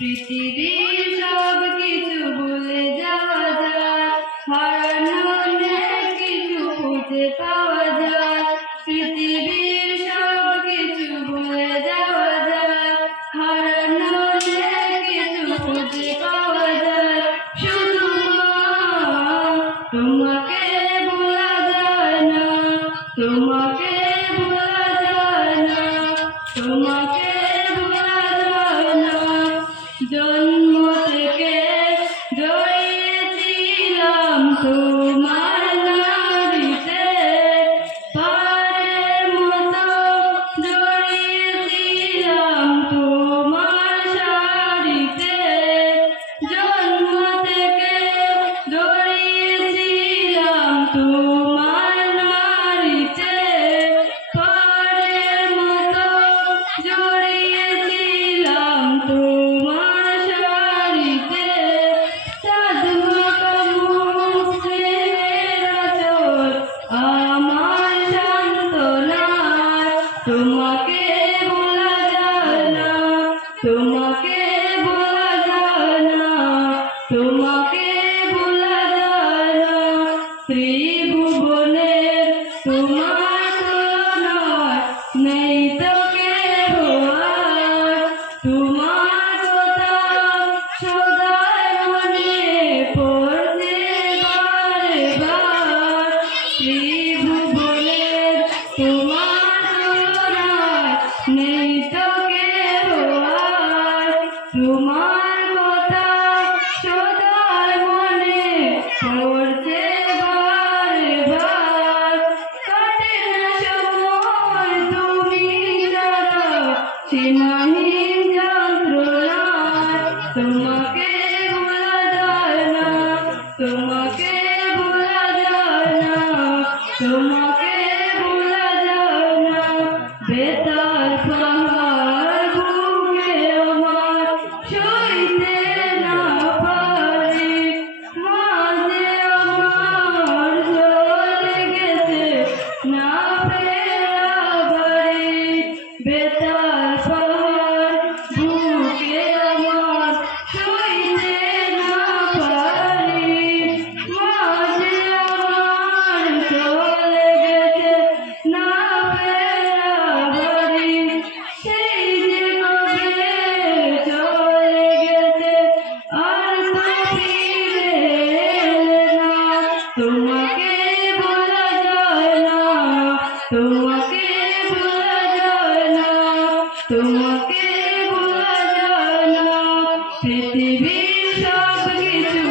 পৃথিবীর সব কিছু ভুলে যাওয়া যায়, হারানো অনেক কিছু খুঁজে পাওয়া যায়। পৃথিবীর সব কিছু ভুলে যাওয়া যায়, হারানো অনেক কিছু খুঁজে পাওয়া যায়। শুধু তোমাকে ভোলা যায় না, তোমাকে ভোলা যায় না, তোমাকে ভোলা যায় না। জন্ম থেকে জড়িয়েছিলাম তোমার নাড়িতে, পারের মতো জড়িয়েছিলাম তোমার শাড়িতে। জন্ম থেকে জড়িয়েছিলাম তোমার নাড়িতে, পারের মতো জড়িয়েছিলাম তোমার শাড়িতে। চাঁদ মাখা মুখ, স্নেহের আঁচল আমার সান্ত্বনায়। তোমাকে ভোলা যায় না, তোমাকে ভোলা যায় না, তোমাকে ভোলা যায় না। ত্রিভুবনের তোমার তুলনায় নেই তো কেহ আর। তোমার কথা সদাই মনে পড়ছে বারে বার। ত্রিভুবনের তোমার তুলনায় নেই তো কেহ আর। তোমার কথা সদাই মনে পড়ছে বারে বার। কাটে না সময় তুমি ছাড়া সীমাহীন যন্ত্রণায়। তোমাকে ভোলা যায় না, তোমাকে ভোলা যায় না, তোমাকে ভোলা যায় না। বেতার পাহাড় বুকে আমার সইতে না পারি, মাঝে আমার চলে গেছে না ফেরা বাড়ি। বেতার পাহাড় বুকে আমার সইতে না পারি, মাঝে আমার চলে গেছে না ফেরা বাড়ি। সেই যে কবে চলে গেছে আর তো ফিরে এলে না। তোমাকে ভোলা যায় না, তোমাকে ভোলা যায় না, তোমাকে ভোলা যায় না। পৃথিবীর সব কিছু